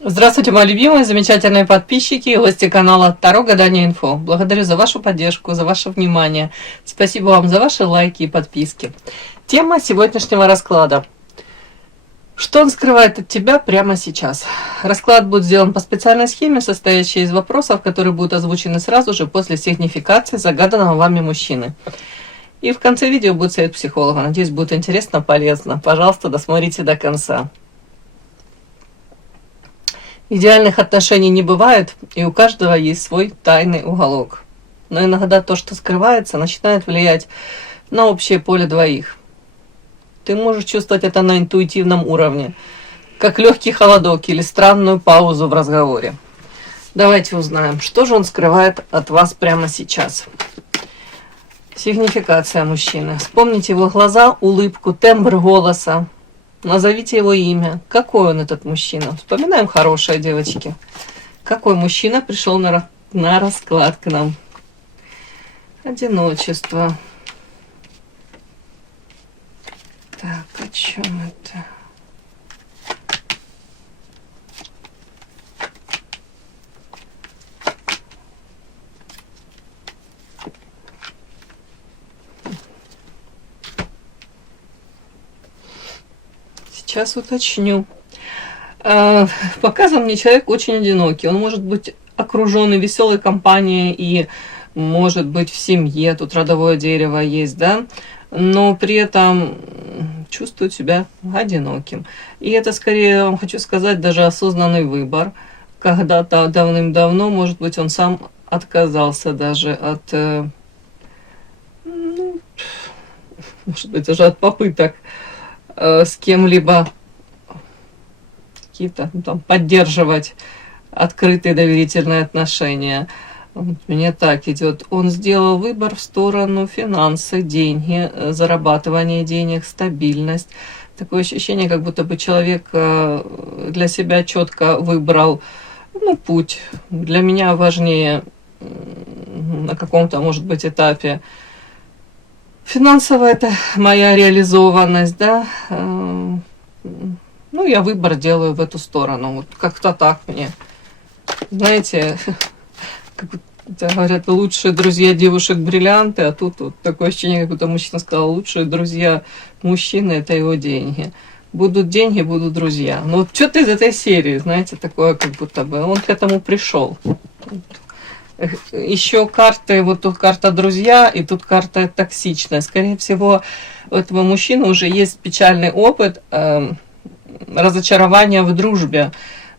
Здравствуйте, мои любимые, замечательные подписчики и гости канала Таро Гадание Инфо. Благодарю за вашу поддержку, за ваше внимание. Спасибо вам за ваши лайки и подписки. Тема сегодняшнего расклада. Что он скрывает от тебя прямо сейчас? Расклад будет сделан по специальной схеме, состоящей из вопросов, которые будут озвучены сразу же после сигнификации загаданного вами мужчины. И в конце видео будет совет психолога. Надеюсь, будет интересно, полезно. Пожалуйста, досмотрите до конца. Идеальных отношений не бывает, и у каждого есть свой тайный уголок. Но иногда то, что скрывается, начинает влиять на общее поле двоих. Ты можешь чувствовать это на интуитивном уровне, как легкий холодок или странную паузу в разговоре. Давайте узнаем, что же он скрывает от вас прямо сейчас. Сигнификация мужчины. Вспомните его глаза, улыбку, тембр голоса. Назовите его имя. Какой он, этот мужчина? Вспоминаем хорошее, девочки. Какой мужчина пришел на расклад к нам? Одиночество. Так, о чем это? Сейчас уточню. Показан мне человек очень одинокий. Он может быть окруженный веселой компанией и может быть в семье. Тут родовое дерево есть, да? Но при этом чувствует себя одиноким. И это скорее, я вам хочу сказать, даже осознанный выбор. Когда-то давным-давно, может быть, он сам отказался даже от, может быть, даже от попыток с кем-либо какие-то там поддерживать открытые доверительные отношения. Мне так идет. Он сделал выбор в сторону финансы, деньги, зарабатывание денег, стабильность. Такое ощущение, как будто бы человек для себя четко выбрал путь. Для меня важнее на каком-то, может быть, этапе финансово это моя реализованность, да. Я выбор делаю в эту сторону. Вот как-то так мне. Знаете, как говорят, лучшие друзья девушек бриллианты, а тут вот такое ощущение, как будто мужчина сказал, лучшие друзья мужчины это его деньги. Будут деньги, будут друзья. Но вот что-то из этой серии, знаете, такое, как будто бы он к этому пришел. Еще карты, вот тут карта друзья, и тут карта токсичная. Скорее всего, у этого мужчины уже есть печальный опыт разочарования в дружбе.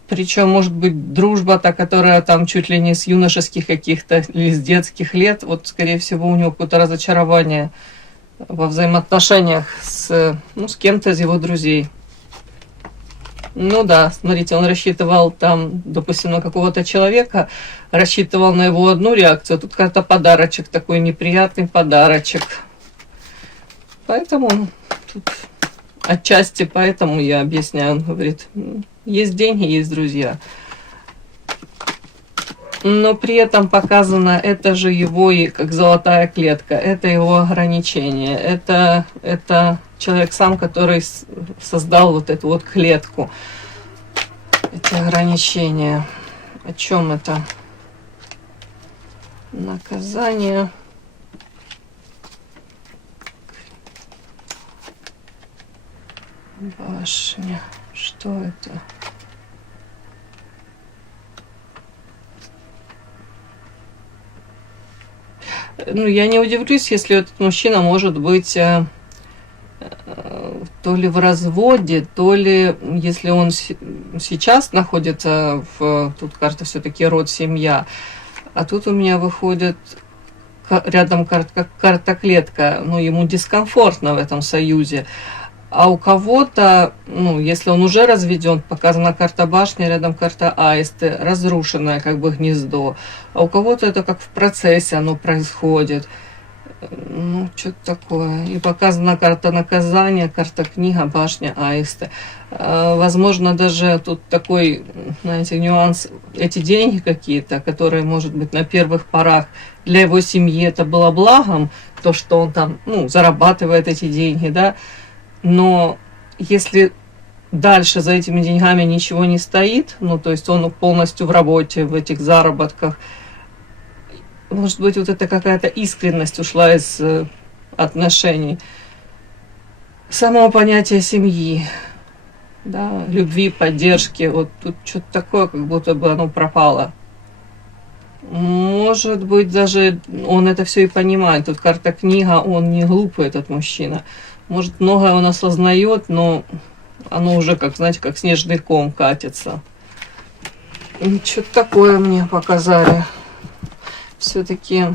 Причем, может быть, дружба, та, которая там чуть ли не с юношеских каких-то или с детских лет, вот, скорее всего, у него какое-то разочарование во взаимоотношениях с кем-то из его друзей. Ну да, смотрите, он рассчитывал там, допустим, на какого-то человека, рассчитывал на его одну реакцию, а тут как-то подарочек, такой неприятный подарочек. Поэтому тут отчасти поэтому я объясняю, он говорит, есть деньги, есть друзья. Но при этом показано, это же его, и как золотая клетка, это его ограничение, это человек сам, который создал вот эту вот клетку, эти ограничения. О чем это? Наказание. Башня. Что это? Я не удивлюсь, если этот мужчина может быть то ли в разводе, то ли, если он сейчас находится тут карта все-таки род, семья, а тут у меня выходит рядом карта клетка, ему дискомфортно в этом союзе. А у кого-то, если он уже разведен, показана карта башни, рядом карта аисты, разрушенное как бы гнездо. А у кого-то это как в процессе оно происходит. Что-то такое. И показана карта наказания, карта книга, башня, аисты. Возможно, даже тут такой, знаете, нюанс. Эти деньги какие-то, которые, может быть, на первых порах для его семьи это было благом, то, что он там, зарабатывает эти деньги, да. Но если дальше за этими деньгами ничего не стоит, ну, то есть он полностью в работе, в этих заработках. Может быть, вот это какая-то искренность ушла из отношений. Самого понятия семьи, да, любви, поддержки, вот тут что-то такое, как будто бы оно пропало. Может быть, даже он это все и понимает. Тут карта книга, он не глупый, этот мужчина. Может, многое он осознает, но оно уже, как, знаете, как снежный ком катится. Что-то такое мне показали. Все-таки,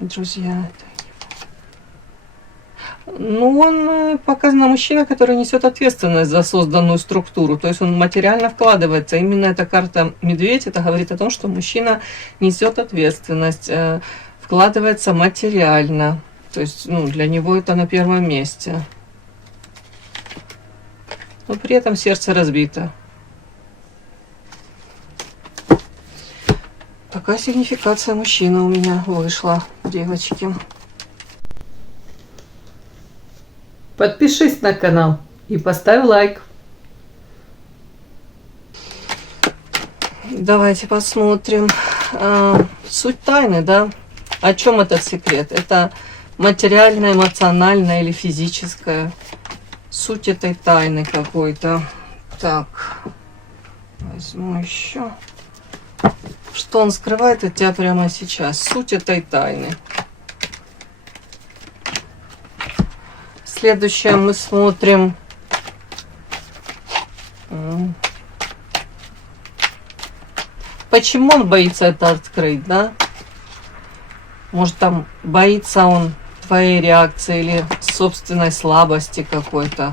друзья, ну, он показан мужчина, который несет ответственность за созданную структуру, то есть он материально вкладывается. Именно эта карта медведь, это говорит о том, что мужчина несет ответственность, вкладывается материально, то есть, ну, для него это на первом месте. Но при этом сердце разбито. Такая сигнификация мужчины у меня вышла, девочки. Подпишись на канал и поставь лайк. Давайте посмотрим. Суть тайны, да? О чем этот секрет? Это материальное, эмоциональное или физическое? Суть этой тайны какой-то. Так, возьму еще. Что он скрывает от тебя прямо сейчас? Суть этой тайны. Следующее мы смотрим. Почему он боится это открыть, да? Может, там боится он твоей реакции или собственной слабости какой-то.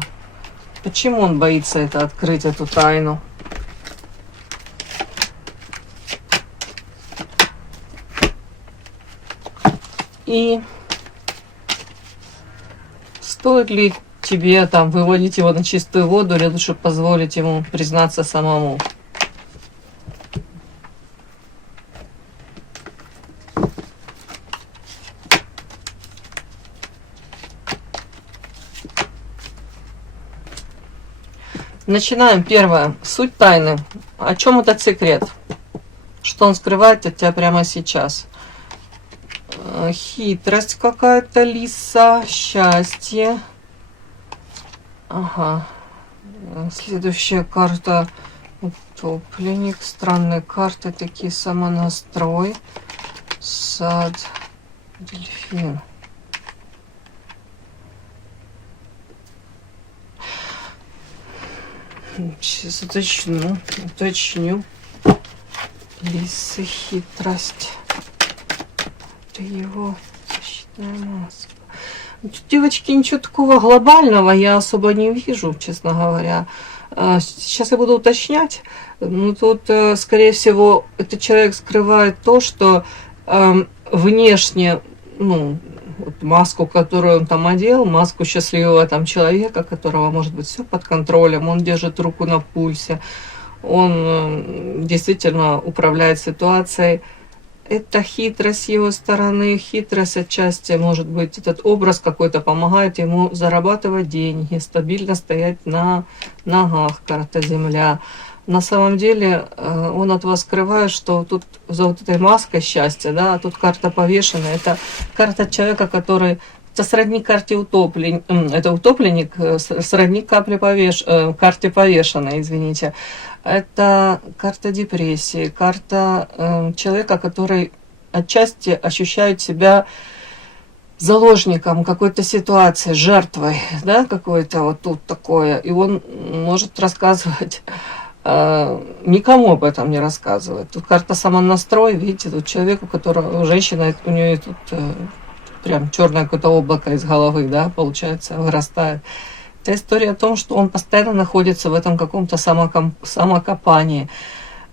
Почему он боится это открыть, эту тайну? И стоит ли тебе там выводить его на чистую воду, или лучше позволить ему признаться самому? Начинаем. Первое. Суть тайны. О чем этот секрет? Что он скрывает от тебя прямо сейчас? Хитрость какая-то, лиса, счастье. Ага. Следующая карта. Утопленник. Странные карты такие. Самонастрой. Сад. Дельфин. Сейчас уточню. Лисы, хитрость. Это его защитная маска. Тут, девочки, ничего такого глобального я особо не вижу, честно говоря. Сейчас я буду уточнять. Ну, тут, скорее всего, этот человек скрывает то, что внешне, ну, вот маску, которую он там одел, маску счастливого там человека, которого может быть все под контролем, он держит руку на пульсе, он действительно управляет ситуацией. Это хитрость с его стороны, хитрость отчасти, может быть, этот образ какой-то помогает ему зарабатывать деньги, стабильно стоять на ногах, карта Земля. На самом деле он от вас скрывает, что тут за вот этой маской счастья, да, а тут карта повешенная, это карта человека, который, это сродни карте утопленник, это утопленник, сродни карте повешенной, извините. Это карта депрессии, карта человека, который отчасти ощущает себя заложником какой-то ситуации, жертвой, да, какой-то вот тут такое. И он может рассказывать, никому об этом не рассказывает. Тут карта самонастрой, видите, тут человек, у которого, женщина, у нее тут прям черное какое-то облако из головы, да, получается, вырастает. Это история о том, что он постоянно находится в этом каком-то самокопании.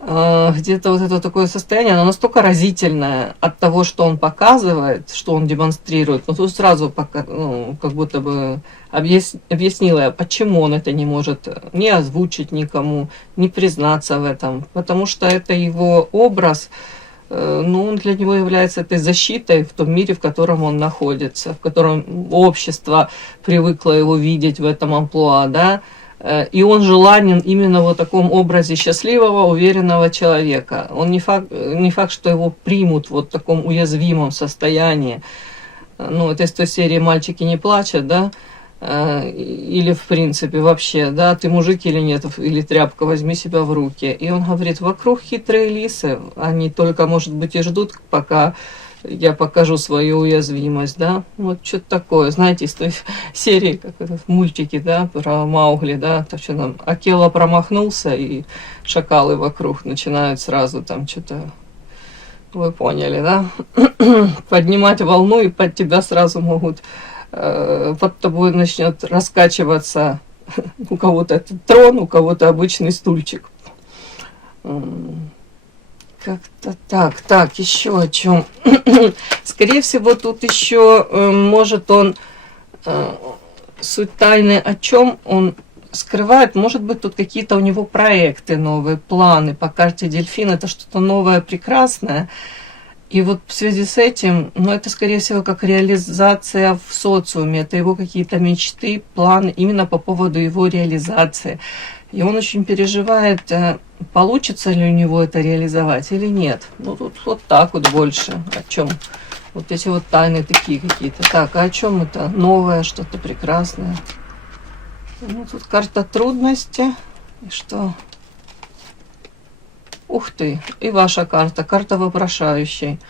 Где-то вот это такое состояние, оно настолько разительное от того, что он показывает, что он демонстрирует. Но тут сразу как будто бы объяснила я, почему он это не может не озвучить никому, не признаться в этом. Потому что это его образ, ну, он для него является этой защитой в том мире, в котором он находится, в котором общество привыкло его видеть в этом амплуа, да. И он желанен именно в таком образе счастливого, уверенного человека. Он не факт, что его примут вот в таком уязвимом состоянии. Ну, это из той серии «Мальчики не плачут», да? Или в принципе вообще, да, ты мужик или нет, или тряпка, возьми себя в руки. И он говорит, вокруг хитрые лисы, они только, может быть, и ждут, пока я покажу свою уязвимость, да, вот что-то такое, знаете, из той серии, как это, в мультике, да, про Маугли, да, то, что там Акела промахнулся, и шакалы вокруг начинают сразу там что-то, вы поняли, да, поднимать волну, и под тебя сразу могут, под тобой начнет раскачиваться у кого-то этот трон, у кого-то обычный стульчик. Как-то так, еще о чем. Скорее всего, тут еще может он суть тайны, о чем он скрывает. Может быть, тут какие-то у него проекты новые, планы по карте Дельфин. Это что-то новое, прекрасное. И вот в связи с этим, ну, это, скорее всего, как реализация в социуме. Это его какие-то мечты, планы именно по поводу его реализации. И он очень переживает, получится ли у него это реализовать или нет. Ну, тут вот так вот больше. О чем? Вот эти вот тайны такие какие-то. Так, а о чем это? Новое, что-то прекрасное. Ну, тут карта трудности. И что? Ух ты, и ваша карта вопрошающей.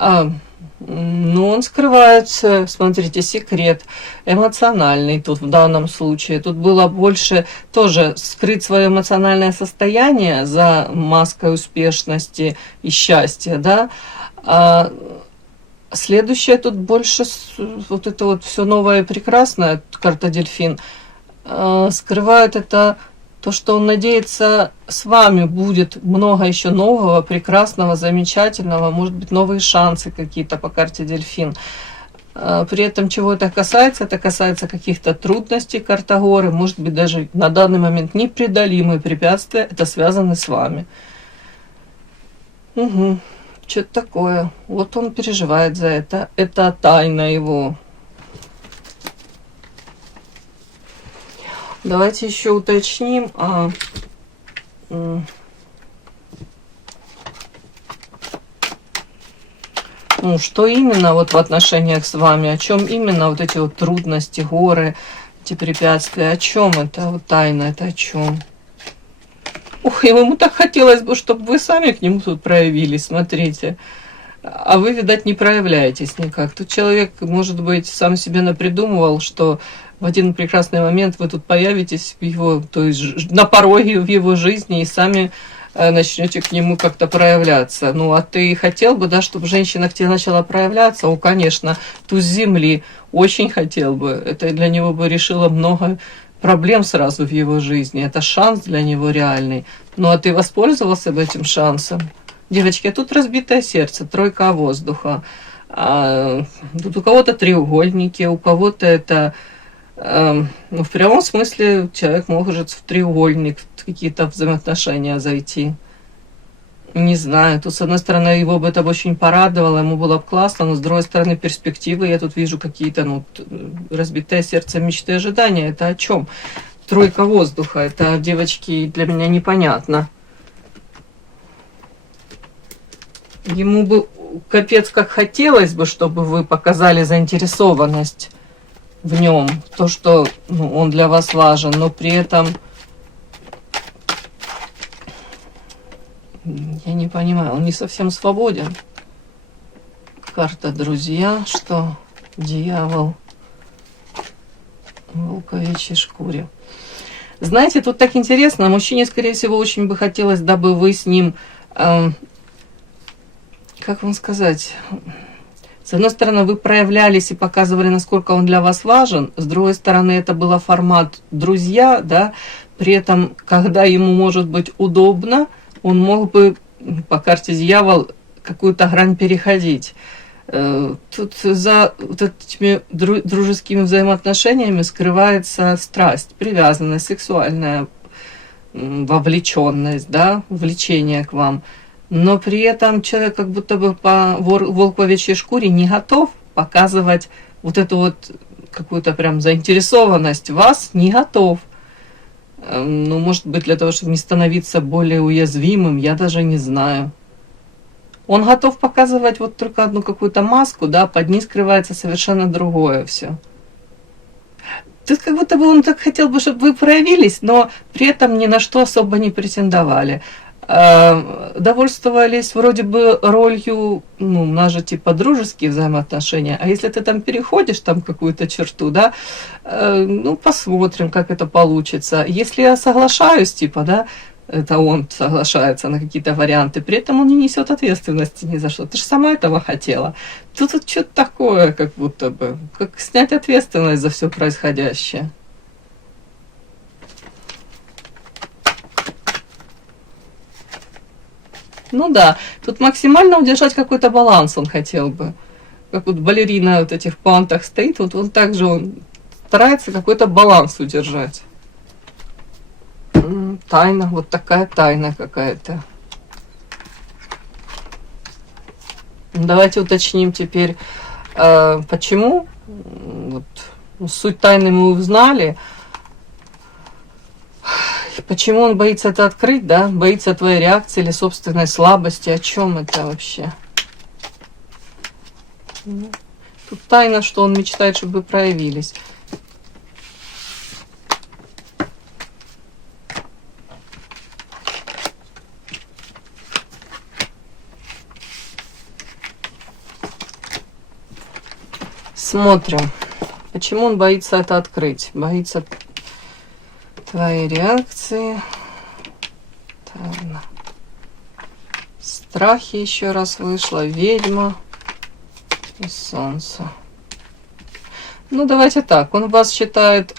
Ну, он скрывается, смотрите, секрет эмоциональный тут в данном случае. Тут было больше тоже скрыть свое эмоциональное состояние за маской успешности и счастья, да. А следующее тут больше вот это вот все новое и прекрасное, карта Дельфин, скрывает это. То, что он надеется, с вами будет много еще нового, прекрасного, замечательного, может быть, новые шансы какие-то по карте Дельфин. При этом, чего это касается каких-то трудностей карта Горы, может быть, даже на данный момент непреодолимые препятствия, это связано с вами. Угу. Что-то такое. Вот он переживает за это. Это тайна его. Давайте еще уточним, ну, что именно вот в отношениях с вами, о чем именно вот эти вот трудности, горы, эти препятствия, о чем это, вот тайна, это о чем? Ух, ему так хотелось бы, чтобы вы сами к нему тут проявились, смотрите. А вы, видать, не проявляетесь никак. Тут человек, может быть, сам себе напридумывал, что в один прекрасный момент вы тут появитесь в его, то есть на пороге в его жизни и сами начнете к нему как-то проявляться. Ну, а ты хотел бы, да, чтобы женщина к тебе начала проявляться? О, конечно, туз земли. Очень хотел бы. Это для него бы решило много проблем сразу в его жизни. Это шанс для него реальный. Ну, а ты воспользовался бы этим шансом? Девочки, а тут разбитое сердце, тройка воздуха. Тут у кого-то треугольники, у кого-то это... Ну, в прямом смысле человек может в треугольник, в какие-то взаимоотношения зайти. Не знаю, тут с одной стороны его бы это очень порадовало, ему было бы классно, но с другой стороны перспективы я тут вижу какие-то, ну, разбитое сердце, мечты, ожидания. Это о чем? Тройка воздуха, это, девочки, для меня непонятно. Ему бы капец как хотелось бы, чтобы вы показали заинтересованность в нем, то, что, ну, он для вас важен, но при этом я не понимаю, он не совсем свободен. Карта друзья, что дьявол в волковичьей шкуре. Знаете, тут так интересно, мужчине, скорее всего, очень бы хотелось, дабы вы с ним, как вам сказать... С одной стороны, вы проявлялись и показывали, насколько он для вас важен. С другой стороны, это был формат друзья, да. При этом, когда ему может быть удобно, он мог бы по карте дьявол какую-то грань переходить. Тут за вот этими дружескими взаимоотношениями скрывается страсть, привязанность, сексуальная вовлеченность, да, влечение к вам. Но при этом человек как будто бы по волковичьей шкуре не готов показывать вот эту вот какую-то прям заинтересованность в вас, не готов. Ну, может быть, для того, чтобы не становиться более уязвимым, я даже не знаю. Он готов показывать вот только одну какую-то маску, да, под ней скрывается совершенно другое все. Тут как будто бы он так хотел бы, чтобы вы проявились, но при этом ни на что особо не претендовали. Довольствовались вроде бы ролью, ну, у нас же типа дружеские взаимоотношения, а если ты там переходишь там какую-то черту, да, ну, посмотрим, как это получится. Если я соглашаюсь, типа, да, это он соглашается на какие-то варианты, при этом он не несет ответственности ни за что. Ты же сама этого хотела. Тут вот что-то такое, как будто бы, как снять ответственность за все происходящее. Ну да, тут максимально удержать какой-то баланс он хотел бы. Как вот балерина вот этих пантах стоит, вот он также он старается какой-то баланс удержать. Тайна, вот такая тайна какая-то. Давайте уточним теперь, почему. Вот, суть тайны мы узнали. Почему он боится это открыть, да? Боится твоей реакции или собственной слабости? О чем это вообще? Тут тайна, что он мечтает, чтобы вы проявились. Смотрим. Почему он боится это открыть? Боится твоей реакции. Тайна. Страхи еще раз вышло. Ведьма и солнце. Ну, давайте так. Он вас считает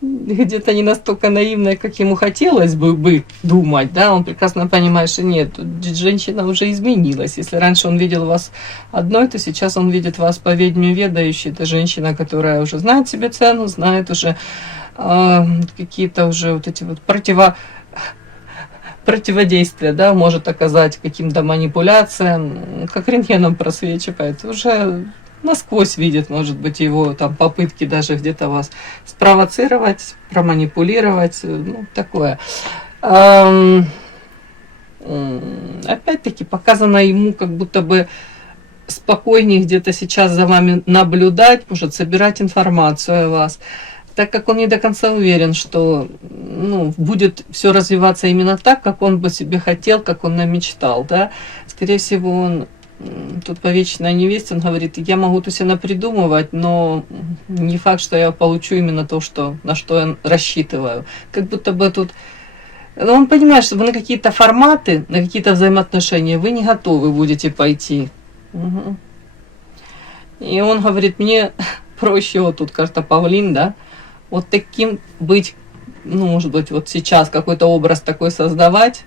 где-то не настолько наивной, как ему хотелось бы думать, да? Он прекрасно понимает, что нет, женщина уже изменилась. Если раньше он видел вас одной, то сейчас он видит вас по ведьме ведающей. Это женщина, которая уже знает себе цену, знает уже какие-то уже вот эти вот противодействия, да, может оказать каким-то манипуляциям, как рентгеном просвечивает, уже насквозь видит, может быть, его там попытки даже где-то вас спровоцировать, проманипулировать, ну, такое. Опять-таки показано ему как будто бы спокойнее где-то сейчас за вами наблюдать, может собирать информацию о вас, так как он не до конца уверен, что, ну, будет все развиваться именно так, как он бы себе хотел, как он намечтал, да. Скорее всего, он тут по вечной невесте, он говорит, я могу то себе напридумывать, но не факт, что я получу именно то, что, на что я рассчитываю. Как будто бы тут... Он понимает, что вы на какие-то форматы, на какие-то взаимоотношения вы не готовы будете пойти. Угу. И он говорит, мне проще, вот тут карта Павлин, да, вот таким быть, ну, может быть, вот сейчас какой-то образ такой создавать.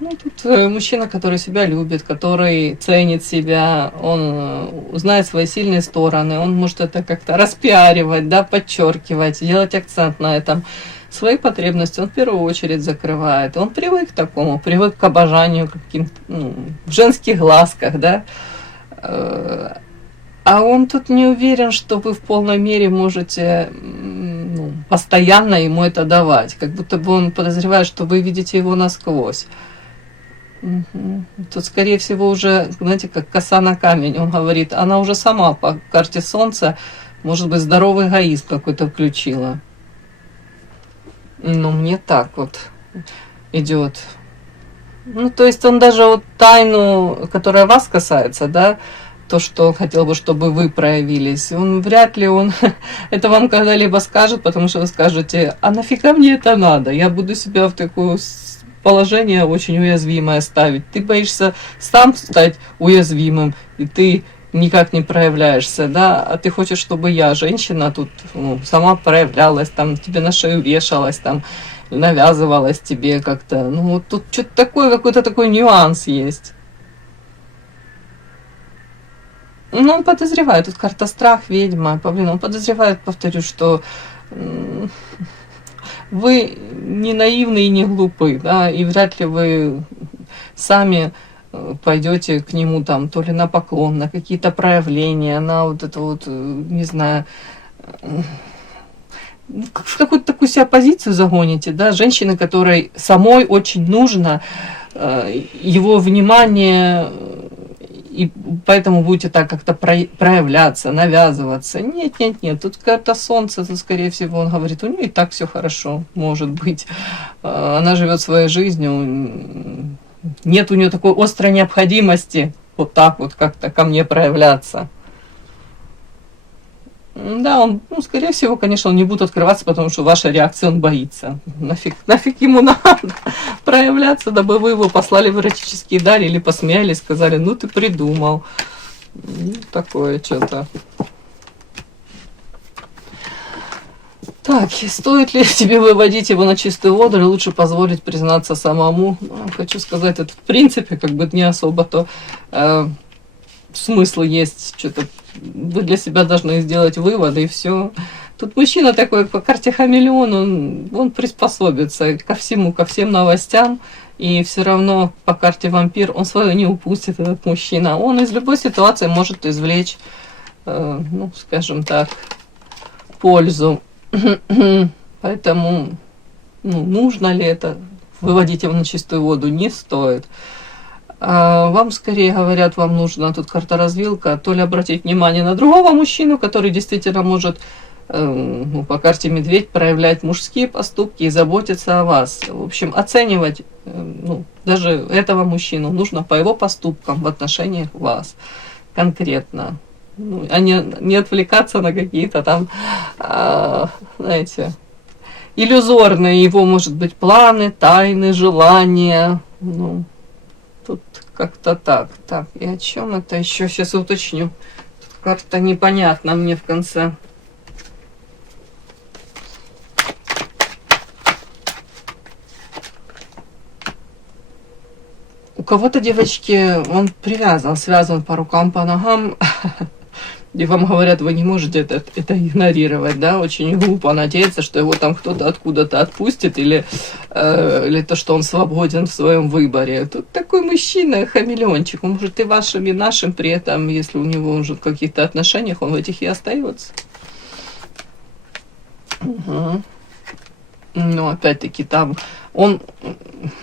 Ну, тут мужчина, который себя любит, который ценит себя, он знает свои сильные стороны, он может это как-то распиаривать, да, подчеркивать, делать акцент на этом. Свои потребности он в первую очередь закрывает. Он привык к такому, привык к обожанию, каким-то, ну, в женских глазках, да. А он тут не уверен, что вы в полной мере можете, ну, постоянно ему это давать. Как будто бы он подозревает, что вы видите его насквозь. Угу. Тут, скорее всего, уже, знаете, как коса на камень. Он говорит, она уже сама по карте Солнца, может быть, здоровый эгоизм какой-то включила. Ну, мне так вот идет. Ну, то есть он даже вот тайну, которая вас касается, да, то, что он хотел бы, чтобы вы проявились, он вряд ли он это вам когда-либо скажет, потому что вы скажете, а нафига мне это надо? Я буду себя в такое положение очень уязвимое ставить. Ты боишься сам стать уязвимым, и ты никак не проявляешься, да, а ты хочешь, чтобы я, женщина, тут, ну, сама проявлялась, там, тебе на шею вешалась, там, навязывалась тебе как-то. Ну, вот тут что-то такое, какой-то такой нюанс есть. Ну, он подозревает, тут карта страх, ведьма, павлин, он подозревает, повторю, что вы не наивны и не глупы, да, и вряд ли вы сами пойдете к нему там то ли на поклон, на какие-то проявления, на вот это вот, не знаю, в какую-то такую себя позицию загоните, да, женщины, которой самой очень нужно его внимание, и поэтому будете так как-то проявляться, навязываться. Нет, нет, нет, тут карта Солнца, то, скорее всего, он говорит, у нее и так все хорошо, может быть. Она живет своей жизнью, нет у нее такой острой необходимости вот так вот как-то ко мне проявляться. Да, он, ну, скорее всего, конечно, он не будет открываться, потому что ваша реакция, он боится. Нафиг ему надо проявляться, дабы вы его послали в эротические дали или посмеялись, сказали, ну ты придумал. Ну, такое что-то. Так, стоит ли тебе выводить его на чистую воду, или лучше позволить признаться самому? Ну, хочу сказать, это в принципе как бы не особо-то смысл есть, что-то вы для себя должны сделать выводы, и все. Тут мужчина такой по карте хамелеон, он приспособится ко всему, ко всем новостям, и все равно по карте вампир он свое не упустит, этот мужчина. Он из любой ситуации может извлечь, ну, скажем так, пользу. Поэтому, ну, нужно ли это, выводить его на чистую воду, не стоит. Вам скорее говорят, вам нужно, тут карта развилка, то ли обратить внимание на другого мужчину, который действительно может, ну, по карте медведь, проявлять мужские поступки и заботиться о вас. В общем, оценивать, ну, даже этого мужчину нужно по его поступкам в отношении вас конкретно. Ну, а не отвлекаться на какие-то там, знаете, иллюзорные его, может быть, планы, тайны, желания, ну, тут как-то так. Так, и о чем это еще? Сейчас уточню. Тут карта непонятна мне в конце. У кого-то, девочки, он привязан, связан по рукам, по ногам. И вам говорят, вы не можете это игнорировать, да, очень глупо надеяться, что его там кто-то откуда-то отпустит, или то, что он свободен в своем выборе. Тут такой мужчина, хамелеончик, он может и вашим, и нашим, при этом, если у него уже в каких-то отношениях, он в этих и остается. Угу. Но опять-таки там он,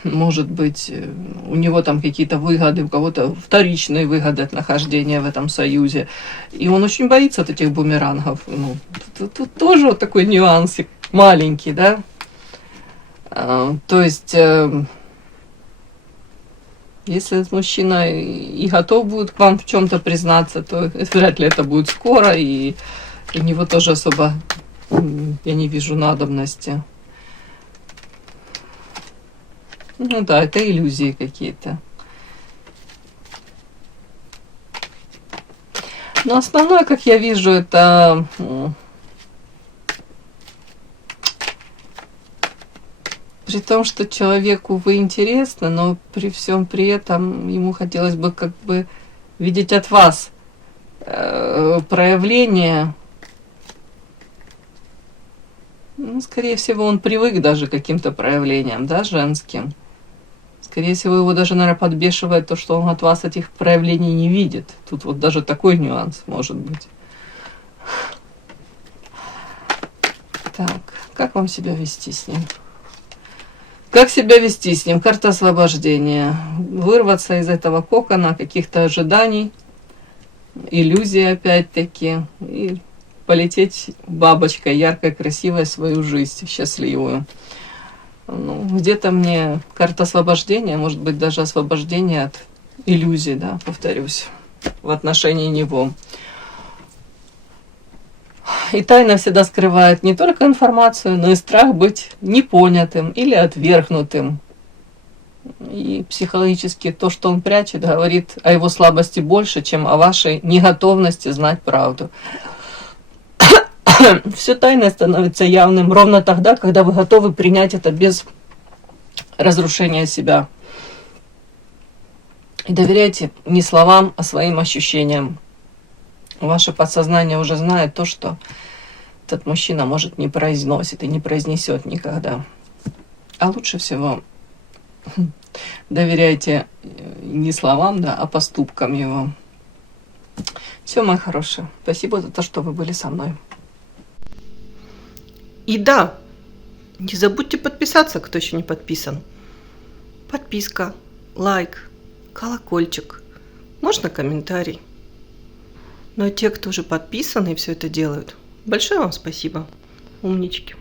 может быть, у него там какие-то выгоды, у кого-то вторичные выгоды от нахождения в этом союзе. И он очень боится от этих бумерангов. Ну, тут тоже вот такой нюансик маленький, да. То есть, если этот мужчина и готов будет к вам в чем-то признаться, то вряд ли это будет скоро, и у него тоже особо я не вижу надобности. Ну да, это иллюзии какие-то. Но основное, как я вижу, это при том, что человеку вы интересны, но при всем при этом ему хотелось бы как бы видеть от вас проявление. Ну, скорее всего, он привык даже к каким-то проявлениям, да, женским. Скорее всего, его даже, наверное, подбешивает то, что он от вас этих проявлений не видит. Тут вот даже такой нюанс может быть. Так, как вам себя вести с ним? Как себя вести с ним? Карта освобождения. Вырваться из этого кокона каких-то ожиданий, иллюзий опять-таки, и полететь бабочкой, яркой, красивой, свою жизнь счастливую. Ну, где-то мне карта освобождения, может быть, даже освобождение от иллюзий, да, повторюсь, в отношении него. И тайна всегда скрывает не только информацию, но и страх быть непонятым или отвергнутым. И психологически то, что он прячет, говорит о его слабости больше, чем о вашей неготовности знать правду. Все тайное становится явным ровно тогда, когда вы готовы принять это без разрушения себя. И доверяйте не словам, а своим ощущениям. Ваше подсознание уже знает то, что этот мужчина, может, не произносит и не произнесет никогда. А лучше всего доверяйте не словам, да, а поступкам его. Все, мои хорошие. Спасибо за то, что вы были со мной. И да, не забудьте подписаться, кто еще не подписан. Подписка, лайк, колокольчик, можно комментарий. Ну а те, кто уже подписаны и все это делают, большое вам спасибо, умнички.